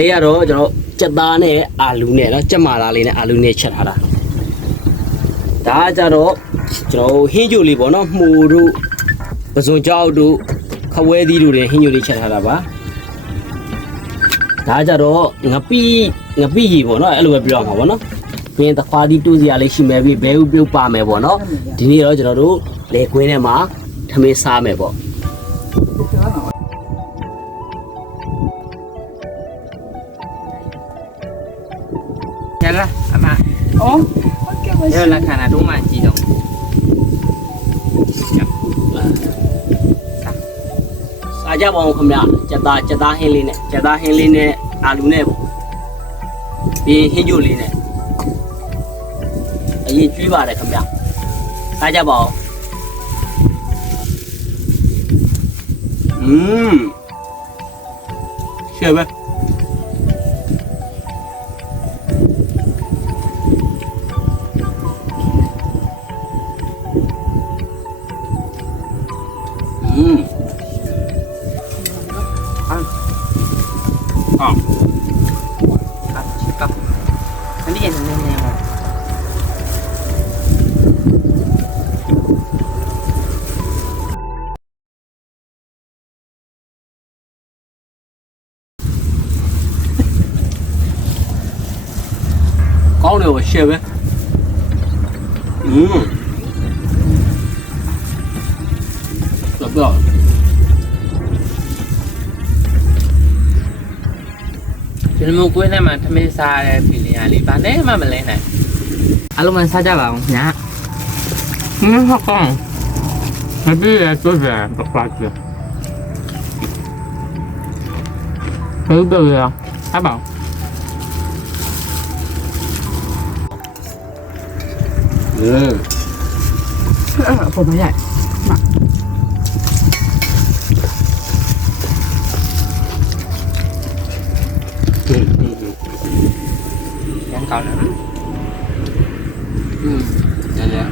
လေးကတော့ကျွန်တော်ကြက်သားနဲ့အာလူနဲ့เนาะကြက်မာလာလေးနဲ့အာလူနဲ့ချက်ထားတာဒါကကြတော့ကျွန်တော်ဟင်းကြိုလေးပေါ့เนาะမှုတို့ပစွန်ကြောက်တို့ခဝဲသီးတို့တွေဟင်းကြိုလေးချက်ထားတာပါဒါကြတော့ငပိရီပေါ့เนาะအဲ့လိုပဲပြောရမှာပေါ့เนาะဘင်းသခွားသီးတူးစရာလေးရှိမယ်ပြီးဘဲဥပြုတ်ပါမယ်ပေါ့เนาะဒီနေ့တော့ကျွန်တော်တို့လေကွင်းထဲမှာထမင်းစားမယ်ပေါ့ရလားအမအော်ဟုတ်ကဲ့ပါရလားခဏတော့မှကြည့်တော့စားကြပါဦးခင်ဗျကြက်သားဟင်းလေးနဲ့အာလူနဲ့ပေါ့ပြီးဟင်းကြိုလေးနဲ့အရင်ကျွေးပါတယ်ခင်ဗျစားကြပါဦးရှယ်ပဲอันนี้ยังแน่ๆว่ะကောင်းတယ်ဗောရှယ်ပဲတော့ကျွန်တော်ကိုယ်နဲ့မှထမင်းစားတဲ့ဖီလင်းအားလေးဘာနဲ့မှမလဲနိုင်အားလုံးမစားကြပါအောင်ညာဟုတ်ကောင်းမပြေရဆိုကြတော့ပါကြဟုတ်တယ်ရဟာပါผมไม่ใหญ่มายังเก่านะนั่นแหละ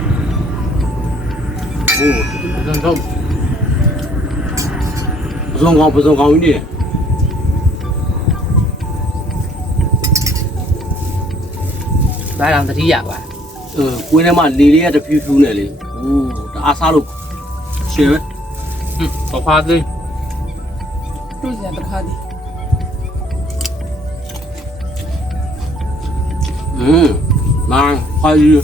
โอ้不算高一点ได้ลองตะที่อยากว่ะကွင်းထဲမှာလေလေးကတဖြူးဖြူးနဲ့လေโอ้တအားစားလို့ရှယ်ပဲတော့ဖားသေးတို့စံတစ်ခါဒီနာဖားကြီး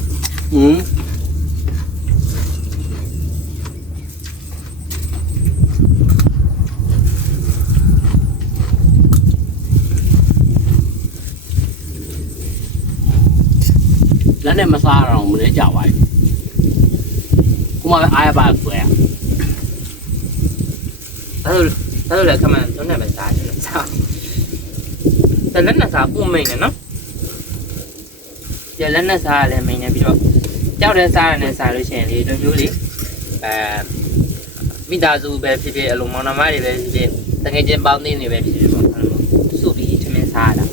လက်နဲ့မစားတော့မလဲကြပါဘူးခုမှအားရပါကွယ်အဲ့လိုလည်းခမန်သွန်းနေမှာစားတယ်စားတယ်လက်နဲ့စားပုံမိန်နဲ့နော်ကျလက်နဲ့စားလည်းမိန်နေပြီးတော့ကြောက်တဲ့စားရတဲ့စားလို့ရှိရင်လေတို့မျိုးလေမိသားစုပဲဖြစ်ဖြစ်အလုံးမောင်နှမတွေပဲဖြစ်ဖြစ်တကယ်ချင်းပေါင်းသိနေပဲဖြစ်ဖြစ်ပေါ့စုပြီးထမင်းစားတာ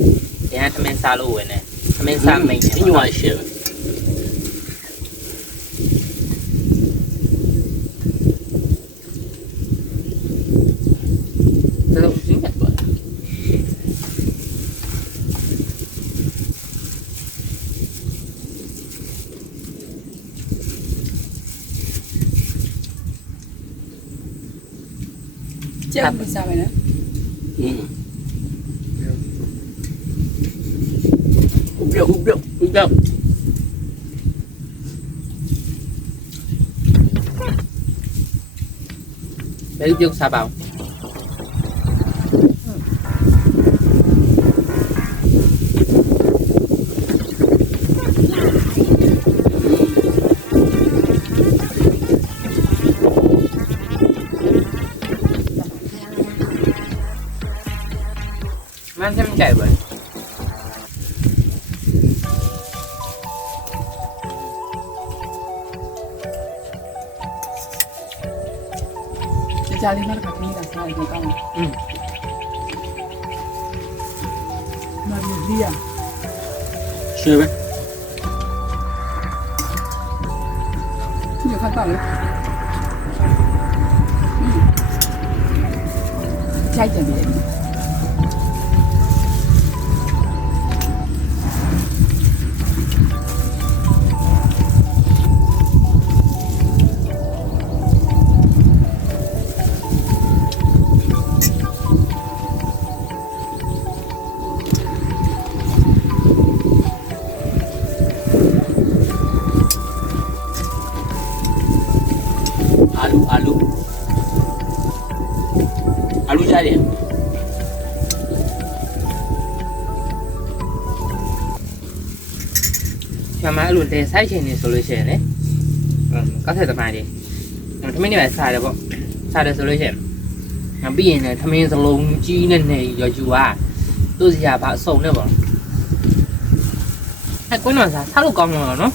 တရားထမင်းစားလို့ဝင်တယ်ထမင်းစားမိန်နေညွှန်ရှယ်ကျက်မစားမယ်နော်ဟုတ်ပြောဘယ်လိုပြုတ်စားပါ့มันทำใจบ่ကြာလေးမှတစ်ခါခင်းတာစားရတော့နာရီဒီယာရှယ်ပဲဒီခါတော့လေ ကြိုက်တယ်လေ အာလူကြတယ် ကျွန်မအဲ့လိုတဲဆိုင်ချင်နေဆိုလို့ရှိရင်လေကောက်ဆက်သမားတွေထမင်းတွေပဲစားတယ်ပေါ့စားတယ်ဆိုလို့ရှိရင်ပြီးရင်လည်းထမင်းစလုံးကြီးနဲ့နေရောယူอ่ะသူ့စီကဘာအစုံနဲ့ပေါ့အဲ့ကွန်းတော့စားလို့ကောင်းမှာနော်